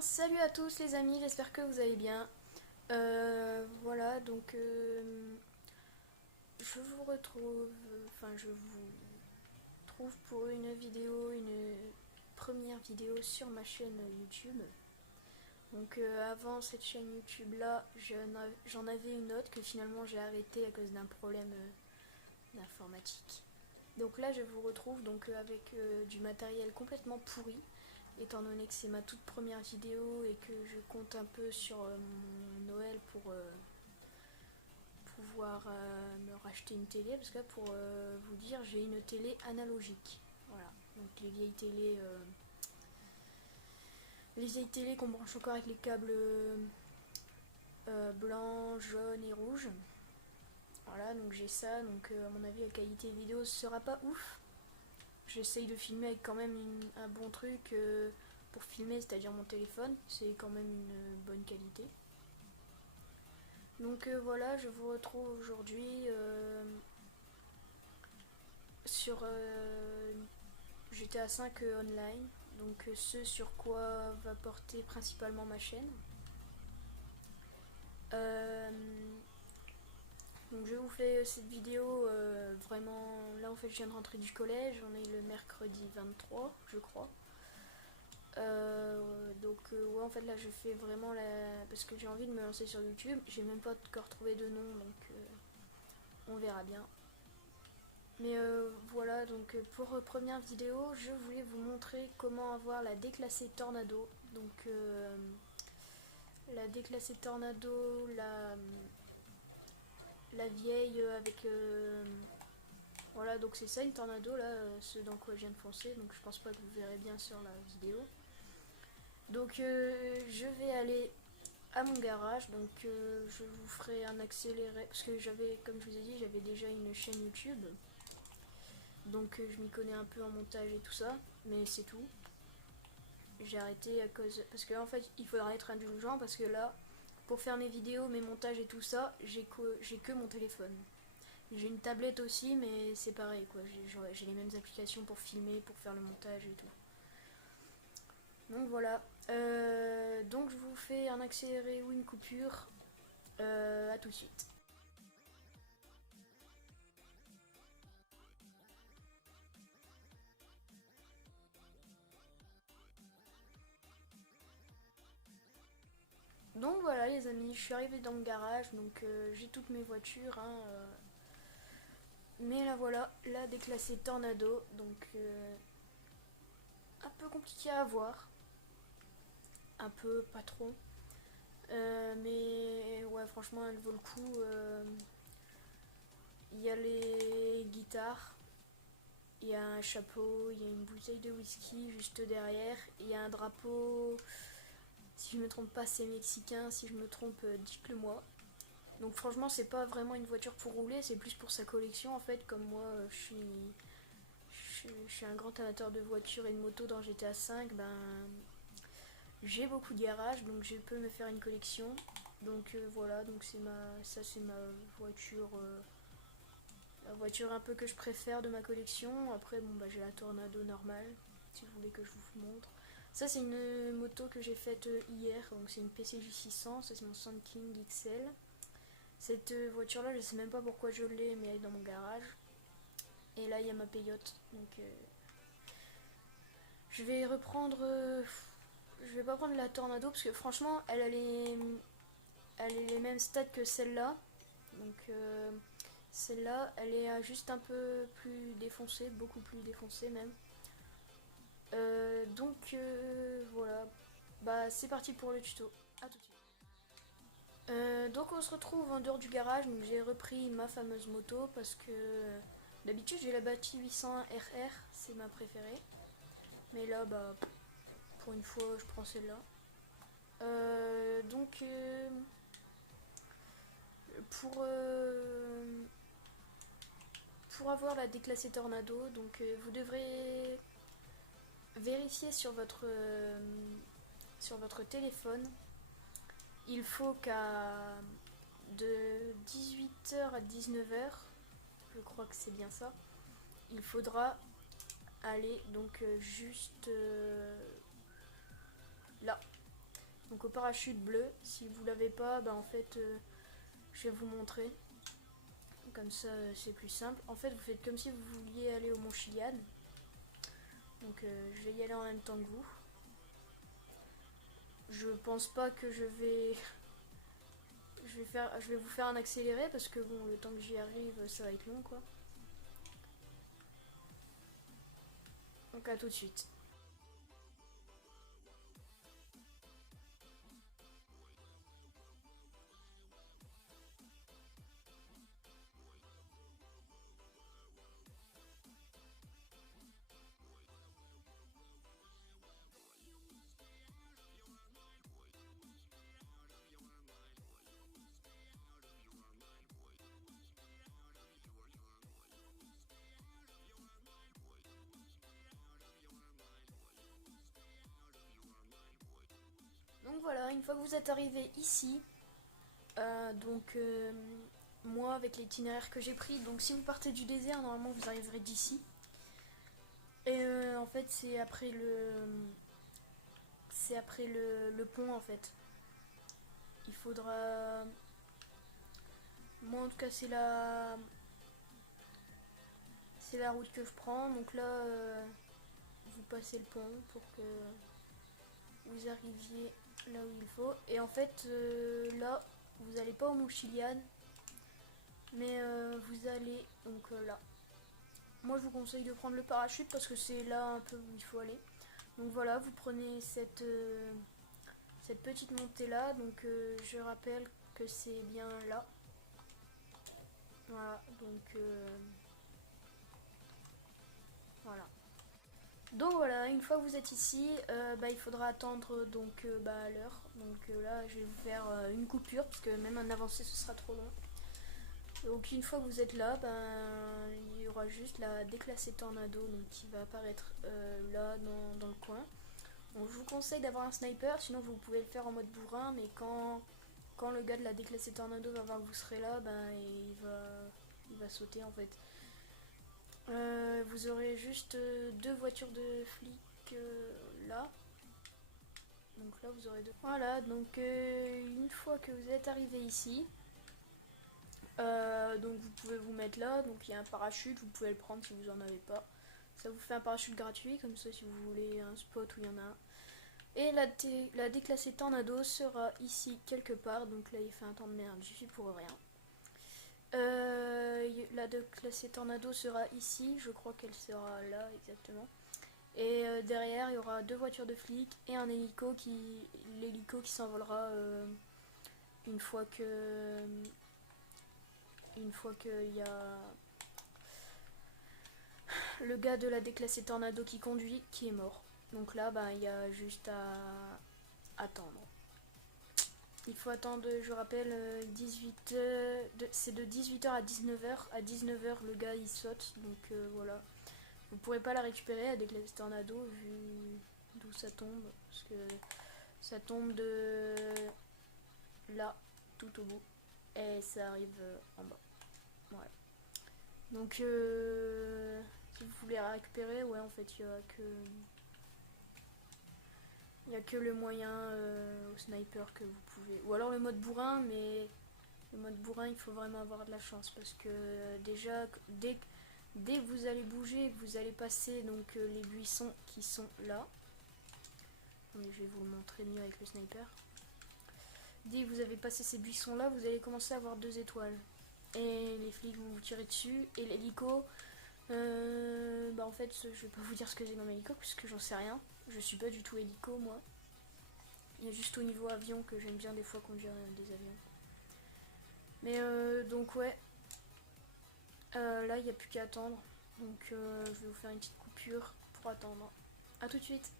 bien, salut à tous les amis, j'espère que vous allez bien. Voilà, donc je vous retrouve, je vous trouve pour une première vidéo sur ma chaîne YouTube. Donc avant cette chaîne YouTube là, j'en avais une autre que finalement j'ai arrêtée à cause d'un problème d'informatique. Donc là je vous retrouve donc avec du matériel complètement pourri, étant donné que c'est ma toute première vidéo et que je compte un peu sur mon Noël pour pouvoir me racheter une télé, parce que là, pour vous dire, j'ai une télé analogique. Voilà, donc les vieilles télés qu'on branche encore avec les câbles blancs, jaunes et rouges. Voilà, donc j'ai ça, donc à mon avis la qualité vidéo sera pas ouf. J'essaye de filmer avec quand même un bon truc pour filmer, c'est-à-dire mon téléphone, c'est quand même une bonne qualité. Donc voilà, je vous retrouve aujourd'hui sur GTA 5 online, donc ce sur quoi va porter principalement ma chaîne. Euh, donc je vous fais cette vidéo vraiment, là en fait je viens de rentrer du collège, on est le mercredi 23 je crois. Ouais, en fait là je fais vraiment parce que j'ai envie de me lancer sur YouTube, j'ai même pas encore trouvé de nom, donc on verra bien. Mais voilà, donc pour première vidéo, je voulais vous montrer comment avoir la déclassée Tornado. Donc la déclassée Tornado, la vieille avec... voilà, donc c'est ça une Tornado, là, ce dans quoi je viens de foncer, donc je pense pas que vous verrez bien sur la vidéo. Donc je vais aller à mon garage, donc je vous ferai un accéléré, parce que j'avais, comme je vous ai dit, j'avais déjà une chaîne YouTube. Donc je m'y connais un peu en montage et tout ça, mais c'est tout. J'ai arrêté à cause... Parce que en fait, il faudra être indulgent, parce que là, pour faire mes vidéos, mes montages et tout ça, j'ai que mon téléphone. J'ai une tablette aussi, mais c'est pareil, quoi. J'ai les mêmes applications pour filmer, pour faire le montage et tout. Donc voilà. Donc je vous fais un accéléré ou une coupure. À tout de suite. Donc voilà les amis, je suis arrivée dans le garage, donc j'ai toutes mes voitures, hein, mais là voilà, la déclassée Tornado, donc un peu compliqué à avoir, un peu pas trop, mais ouais franchement elle vaut le coup. Il y a les guitares, il y a un chapeau, il y a une bouteille de whisky juste derrière, il y a un drapeau, si je me trompe pas c'est mexicain, si je me trompe dites-le moi. Donc franchement c'est pas vraiment une voiture pour rouler, c'est plus pour sa collection en fait, comme moi je suis un grand amateur de voitures et de motos dans GTA 5, ben j'ai beaucoup de garages donc je peux me faire une collection. Donc voilà, donc ça c'est ma voiture, la voiture un peu que je préfère de ma collection. Après bon bah j'ai la Tornado normale, si vous voulez que je vous montre. Ça c'est une moto que j'ai faite hier, donc c'est une PCJ 600, ça c'est mon Sand King XL. Cette voiture là je sais même pas pourquoi je l'ai, mais elle est dans mon garage. Et là il y a ma Peyote, donc je vais reprendre. Je vais pas prendre la Tornado parce que franchement, elle est les mêmes stats que celle-là. Donc celle-là, elle est juste un peu plus défoncée, beaucoup plus défoncée même. Voilà. Bah c'est parti pour le tuto. À tout de suite. Donc on se retrouve en dehors du garage. Donc j'ai repris ma fameuse moto parce que d'habitude j'ai la Bati 801 RR, c'est ma préférée. Mais là, bah pour une fois, je prends celle-là. Donc, pour, euh, pour avoir la déclassée Tornado, donc vous devrez vérifier sur votre téléphone. Il faut qu'à de 18h à 19h, je crois que c'est bien ça, il faudra aller donc juste là. donc au parachute bleu. Si vous l'avez pas, bah en fait je vais vous montrer. Comme ça c'est plus simple. En fait vous faites comme si vous vouliez aller au Mont Chiliad. Donc je vais y aller en même temps que vous. Je pense pas que je vais vous faire un accéléré parce que bon, le temps que j'y arrive ça va être long quoi. Donc à tout de suite. Donc voilà, une fois que vous êtes arrivé ici, moi avec l'itinéraire que j'ai pris, donc si vous partez du désert, normalement vous arriverez d'ici. Et en fait c'est après le pont en fait. Il faudra, moi en tout cas c'est la route que je prends. Donc là vous passez le pont pour que vous arriviez là où il faut. Et en fait là vous n'allez pas au Mont Chiliad, mais vous allez donc là. Moi je vous conseille de prendre le parachute parce que c'est là un peu où il faut aller. Donc voilà, vous prenez cette petite montée là. Donc je rappelle que c'est bien là. Voilà, donc voilà. Donc voilà, une fois que vous êtes ici, il faudra attendre donc à l'heure. Donc là, je vais vous faire une coupure parce que même un avancé ce sera trop long. Donc une fois que vous êtes là, il y aura juste la déclassée tornado donc, qui va apparaître là dans le coin. Donc je vous conseille d'avoir un sniper, sinon vous pouvez le faire en mode bourrin, mais quand le gars de la déclassée tornado va voir que vous serez là, il va sauter en fait. Vous aurez juste deux voitures de flics là. Donc là vous aurez deux. Voilà, donc une fois que vous êtes arrivé ici, donc vous pouvez vous mettre là. Donc il y a un parachute, vous pouvez le prendre si vous en avez pas. Ça vous fait un parachute gratuit, comme ça si vous voulez un spot où il y en a un. Et la déclassée tornado sera ici quelque part. Donc là il fait un temps de merde, j'y suis pour rien. La déclassée tornado sera ici, je crois qu'elle sera là exactement. Et derrière il y aura deux voitures de flics et un hélico l'hélico qui s'envolera une fois qu'il y a le gars de la déclassée tornado qui conduit qui est mort. Donc là il y a juste à attendre. Il faut attendre, je rappelle, 18 c'est de 18h à 19h. À 19h le gars il saute, donc voilà. Vous pourrez pas la récupérer avec les tornados vu d'où ça tombe, parce que ça tombe de là tout au bout et ça arrive en bas. Ouais. Donc si vous voulez la récupérer, ouais en fait il y a que le moyen au sniper que vous pouvez, ou alors le mode bourrin, mais le mode bourrin il faut vraiment avoir de la chance parce que déjà dès que vous allez bouger, vous allez passer donc les buissons qui sont là. Mais je vais vous le montrer mieux avec le sniper. Dès que vous avez passé ces buissons là, vous allez commencer à avoir 2 étoiles. Et les flics vont vous tirer dessus. Et l'hélico, en fait je vais pas vous dire ce que j'ai dans l'hélico puisque j'en sais rien. Je suis pas du tout hélico moi. Il y a juste au niveau avion que j'aime bien des fois conduire des avions. Mais donc ouais. Là il n'y a plus qu'à attendre. Donc je vais vous faire une petite coupure pour attendre. A tout de suite.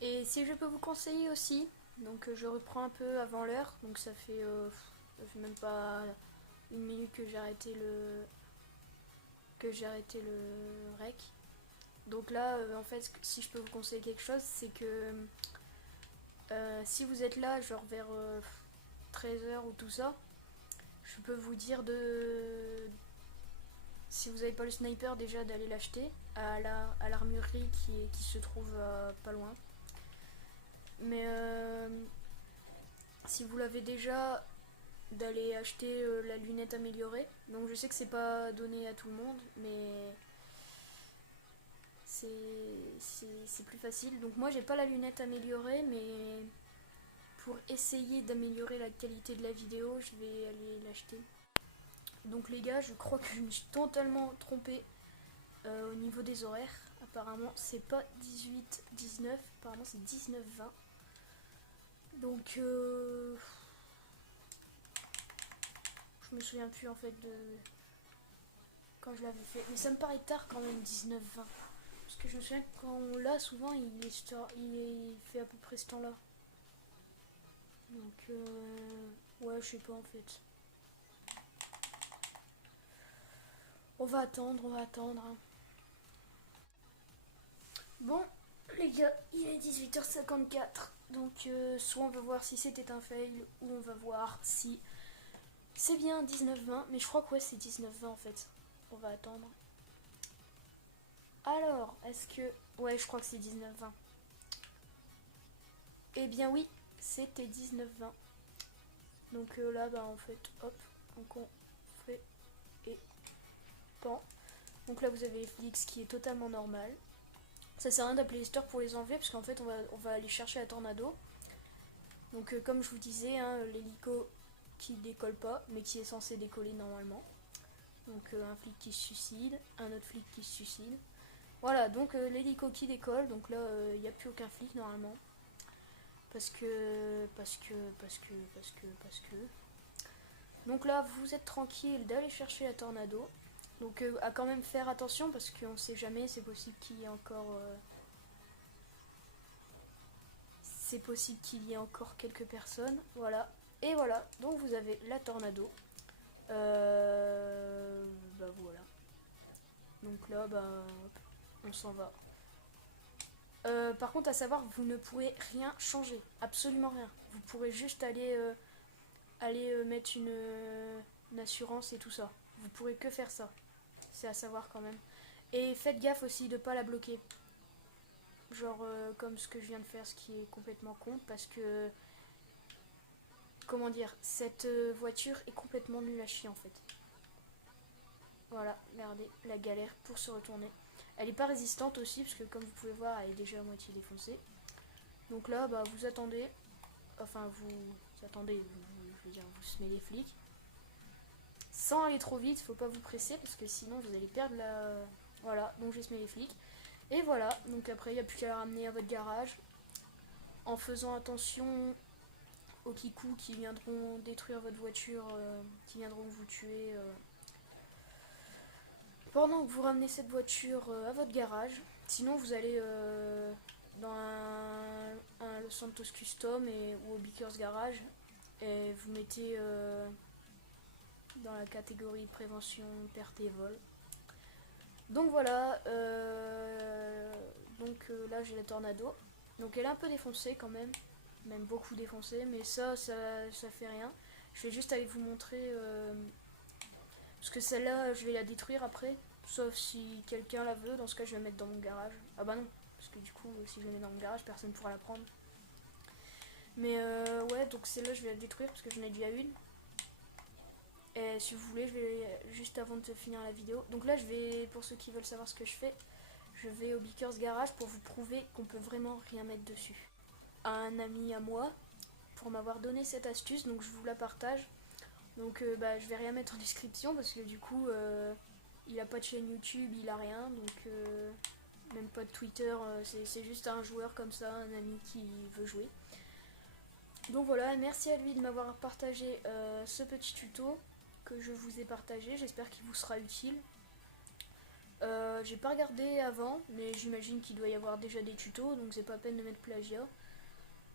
Et si je peux vous conseiller aussi, donc je reprends un peu avant l'heure, donc ça fait même pas une minute que j'ai arrêté le rec. Donc là en fait si je peux vous conseiller quelque chose, c'est que si vous êtes là genre vers 13h ou tout ça, je peux vous dire si vous n'avez pas le sniper déjà d'aller l'acheter. à l'armurerie qui se trouve pas loin. Mais si vous l'avez déjà, d'aller acheter la lunette améliorée. Donc je sais que c'est pas donné à tout le monde, mais c'est plus facile. Donc moi j'ai pas la lunette améliorée, mais pour essayer d'améliorer la qualité de la vidéo, je vais aller l'acheter. Donc les gars, je crois que je me suis totalement trompée au niveau des horaires. Apparemment c'est pas 18-19, apparemment c'est 19-20. Donc je me souviens plus en fait de quand je l'avais fait. Mais ça me paraît tard quand même, 19-20. Parce que je me souviens que quand on l'a, souvent il est fait à peu près ce temps-là. Donc ouais, je sais pas en fait. On va attendre, on va attendre. Hein. Bon, les gars, il est 18h54. Donc soit on va voir si c'était un fail, ou on va voir si c'est bien 19-20. Mais je crois que ouais, c'est 19-20 en fait. On va attendre. Alors, est-ce que... Ouais, je crois que c'est 19-20. Eh bien oui, c'était 19-20. Donc là, bah en fait, hop, donc on fait et pan. Donc là, vous avez Flix qui est totalement normal. Ça sert à rien d'appeler les stores pour les enlever parce qu'en fait, on va aller chercher la tornado. Donc comme je vous disais, hein, l'hélico qui décolle pas, mais qui est censé décoller normalement. Donc un flic qui se suicide, un autre flic qui se suicide. Voilà, donc l'hélico qui décolle, donc là, il n'y a plus aucun flic normalement. Parce que... Donc là, vous êtes tranquille d'aller chercher la tornado. Donc à quand même faire attention parce qu'on sait jamais, c'est possible qu'il y ait encore... c'est possible qu'il y ait encore quelques personnes. Voilà. Et voilà, donc vous avez la tornado. Bah voilà. Donc là, bah, hop, on s'en va. Par contre, à savoir, vous ne pourrez rien changer. Absolument rien. Vous pourrez juste aller mettre une assurance et tout ça. Vous pourrez que faire ça. C'est à savoir quand même. Et faites gaffe aussi de pas la bloquer. Genre comme ce que je viens de faire, ce qui est complètement con. Parce que, comment dire, cette voiture est complètement nulle à chier en fait. Voilà, regardez, la galère pour se retourner. Elle est pas résistante aussi, parce que comme vous pouvez voir, elle est déjà à moitié défoncée. Donc là, bah vous attendez. Enfin, vous attendez, je veux dire, vous semez les flics. Sans aller trop vite, faut pas vous presser, parce que sinon vous allez perdre la... Voilà, donc je semé les flics. Et voilà, donc après, il n'y a plus qu'à la ramener à votre garage. En faisant attention aux kikous qui viendront détruire votre voiture, qui viendront vous tuer... pendant que vous ramenez cette voiture à votre garage. Sinon vous allez dans un Los Santos Custom ou au Beakers Garage et vous mettez dans la catégorie prévention perte et vol. Donc voilà, là j'ai la tornado. Donc elle est un peu défoncée quand même beaucoup défoncée, mais ça fait rien. Je vais juste aller vous montrer parce que celle-là, je vais la détruire après. Sauf si quelqu'un la veut, dans ce cas, je vais la mettre dans mon garage. Ah bah non, parce que du coup, si je la mets dans mon garage, personne ne pourra la prendre. Mais ouais, donc celle-là, je vais la détruire parce que j'en ai déjà une. Et si vous voulez, je vais juste avant de finir la vidéo. Donc là, je vais, pour ceux qui veulent savoir ce que je fais, je vais au Beakers Garage pour vous prouver qu'on peut vraiment rien mettre dessus. Un ami à moi, pour m'avoir donné cette astuce, donc je vous la partage. Donc bah, je vais rien mettre en description parce que du coup il a pas de chaîne YouTube, il a rien, donc même pas de Twitter, c'est juste un joueur comme ça, un ami qui veut jouer. Donc voilà, merci à lui de m'avoir partagé ce petit tuto que je vous ai partagé, j'espère qu'il vous sera utile. J'ai pas regardé avant, mais j'imagine qu'il doit y avoir déjà des tutos, donc c'est pas la peine de mettre plagiat.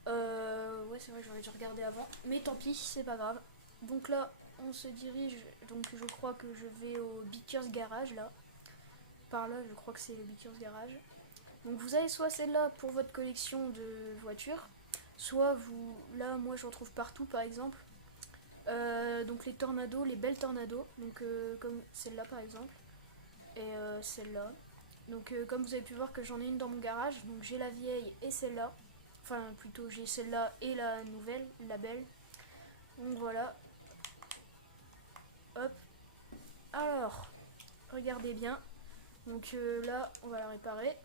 Ouais, c'est vrai, j'aurais dû regarder avant, mais tant pis, c'est pas grave. Donc là, on se dirige, donc je crois que je vais au Beakers Garage là. Par là, je crois que c'est le Beakers Garage. Donc vous avez soit celle-là pour votre collection de voitures, soit vous, là moi j'en trouve partout par exemple. Donc les tornados, les belles tornados, donc comme celle-là par exemple, et celle-là. Donc comme vous avez pu voir que j'en ai une dans mon garage, donc j'ai la vieille et celle-là. Enfin plutôt j'ai celle-là et la nouvelle, la belle. Donc voilà. Hop. Alors, regardez bien. Donc là, on va la réparer.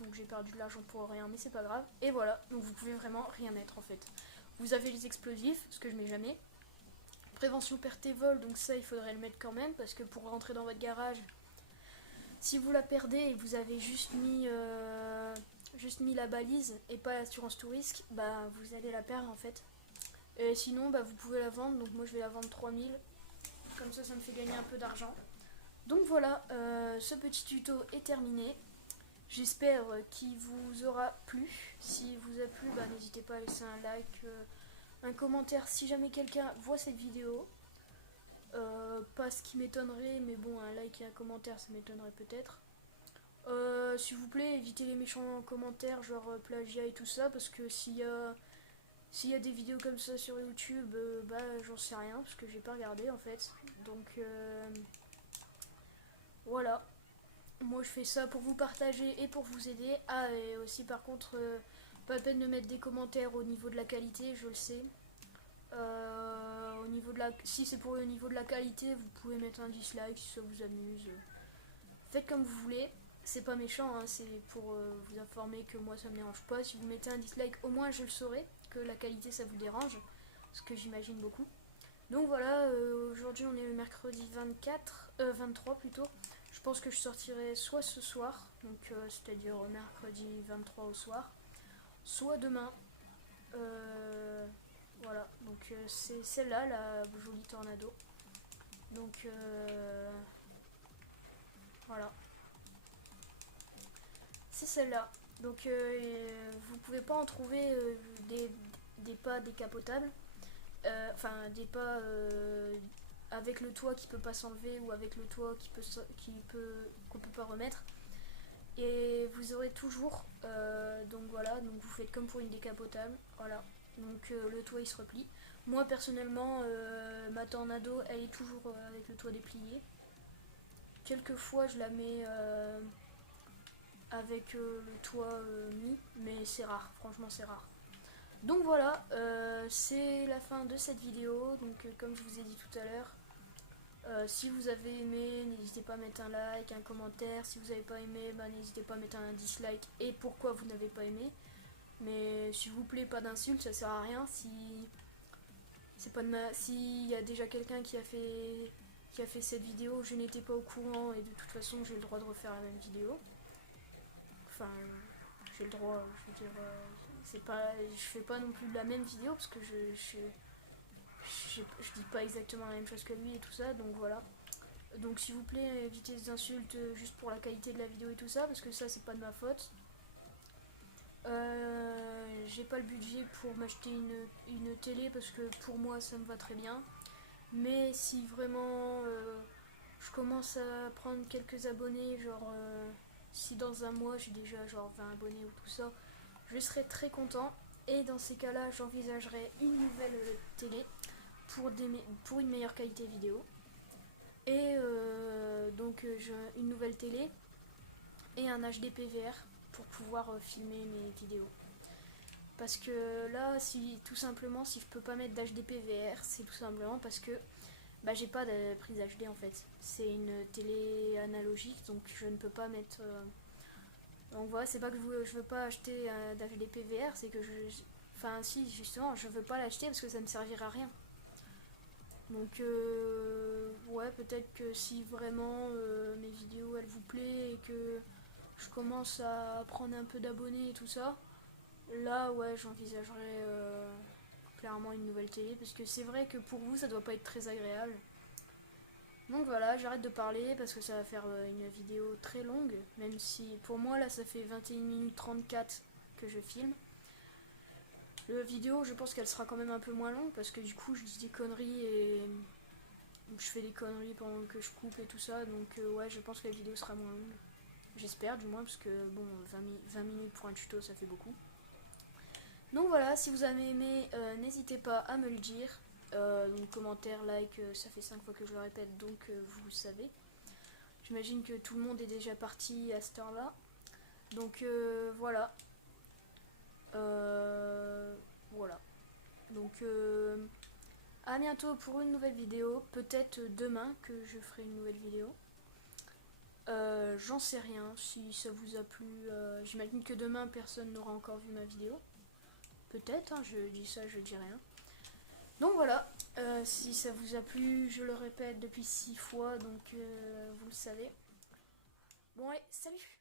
Donc j'ai perdu de l'argent pour rien, mais c'est pas grave. Et voilà, donc vous pouvez vraiment rien mettre en fait. Vous avez les explosifs, ce que je mets jamais. Prévention perte et vol, donc ça il faudrait le mettre quand même, parce que pour rentrer dans votre garage, si vous la perdez et que vous avez juste mis la balise et pas l'assurance tout risque, bah vous allez la perdre en fait. Et sinon, bah, vous pouvez la vendre, donc moi je vais la vendre 3000. Comme ça me fait gagner un peu d'argent. Donc voilà, ce petit tuto est terminé. J'espère qu'il vous aura plu. Si vous a plu, bah, n'hésitez pas à laisser un like, un commentaire si jamais quelqu'un voit cette vidéo. Pas ce qui m'étonnerait, mais bon, un like et un commentaire, ça m'étonnerait peut-être. S'il vous plaît, évitez les méchants commentaires, genre plagiat et tout ça, parce que s'il y a des vidéos comme ça sur YouTube, bah j'en sais rien, parce que j'ai pas regardé en fait. Donc voilà. Moi je fais ça pour vous partager et pour vous aider. Ah, et aussi par contre, pas la peine de mettre des commentaires au niveau de la qualité, je le sais. Si c'est pour le niveau de la qualité, vous pouvez mettre un dislike si ça vous amuse. Faites comme vous voulez. C'est pas méchant, hein, c'est pour vous informer que moi ça me dérange pas. Si vous mettez un dislike, au moins je le saurai, que la qualité ça vous dérange. Ce que j'imagine beaucoup. Donc voilà, aujourd'hui on est le mercredi 23 plutôt. Je pense que je sortirai soit ce soir, donc c'est-à-dire mercredi 23 au soir, soit demain. Voilà, donc c'est celle-là, la jolie tornado. Donc voilà, c'est celle-là. Donc vous pouvez pas en trouver des pas décapotables. Enfin des pas avec le toit qui peut pas s'enlever ou avec le toit qu'on peut pas remettre, et vous aurez toujours donc voilà, donc vous faites comme pour une décapotable, voilà, donc le toit il se replie. Moi personnellement ma tornado elle est toujours avec le toit déplié. Quelquefois je la mets avec le toit mis, mais c'est rare, franchement c'est rare. Donc voilà, c'est la fin de cette vidéo. Donc comme je vous ai dit tout à l'heure, si vous avez aimé, n'hésitez pas à mettre un like, un commentaire. Si vous n'avez pas aimé, bah, n'hésitez pas à mettre un dislike et pourquoi vous n'avez pas aimé. Mais s'il vous plaît, pas d'insultes, ça sert à rien. S'il y a déjà quelqu'un qui a fait cette vidéo, je n'étais pas au courant et de toute façon j'ai le droit de refaire la même vidéo. Enfin, j'ai le droit, je veux dire, je fais pas non plus la même vidéo parce que je dis pas exactement la même chose que lui et tout ça, donc voilà. Donc s'il vous plaît, évitez les insultes juste pour la qualité de la vidéo et tout ça, parce que ça c'est pas de ma faute. J'ai pas le budget pour m'acheter une télé parce que pour moi ça me va très bien. Mais si vraiment je commence à prendre quelques abonnés, genre si dans un mois j'ai déjà genre 20 abonnés ou tout ça, je serai très content. Et dans ces cas-là, j'envisagerai une nouvelle télé pour une meilleure qualité vidéo. Et donc une nouvelle télé et un HD PVR pour pouvoir filmer mes vidéos. Parce que là, tout simplement, si je peux pas mettre d'HD PVR, c'est tout simplement parce que bah, j'ai pas de prise HD en fait. C'est une télé analogique, donc je ne peux pas mettre. Donc voilà, c'est pas que je veux pas acheter d'HD PVR, c'est que enfin, si, justement, je veux pas l'acheter parce que ça ne servira à rien. Donc, ouais, peut-être que si vraiment mes vidéos elles vous plaisent et que je commence à prendre un peu d'abonnés et tout ça, là, ouais, j'envisagerais clairement une nouvelle télé parce que c'est vrai que pour vous ça doit pas être très agréable. Donc voilà, j'arrête de parler parce que ça va faire une vidéo très longue, même si pour moi là ça fait 21 minutes 34 que je filme. La vidéo, je pense qu'elle sera quand même un peu moins longue parce que du coup je dis des conneries et je fais des conneries pendant que je coupe et tout ça, donc ouais, je pense que la vidéo sera moins longue. J'espère du moins parce que bon, 20 minutes pour un tuto ça fait beaucoup. Donc voilà, si vous avez aimé, n'hésitez pas à me le dire. Donc commentaire, like, ça fait 5 fois que je le répète, donc vous le savez. J'imagine que tout le monde est déjà parti à cette heure-là. Donc voilà. Voilà. Donc à bientôt pour une nouvelle vidéo. Peut-être demain que je ferai une nouvelle vidéo. J'en sais rien si ça vous a plu. J'imagine que demain personne n'aura encore vu ma vidéo. Peut-être, hein, je dis ça, je dis rien. Donc voilà, si ça vous a plu, je le répète depuis 6 fois, donc vous le savez. Bon allez, salut!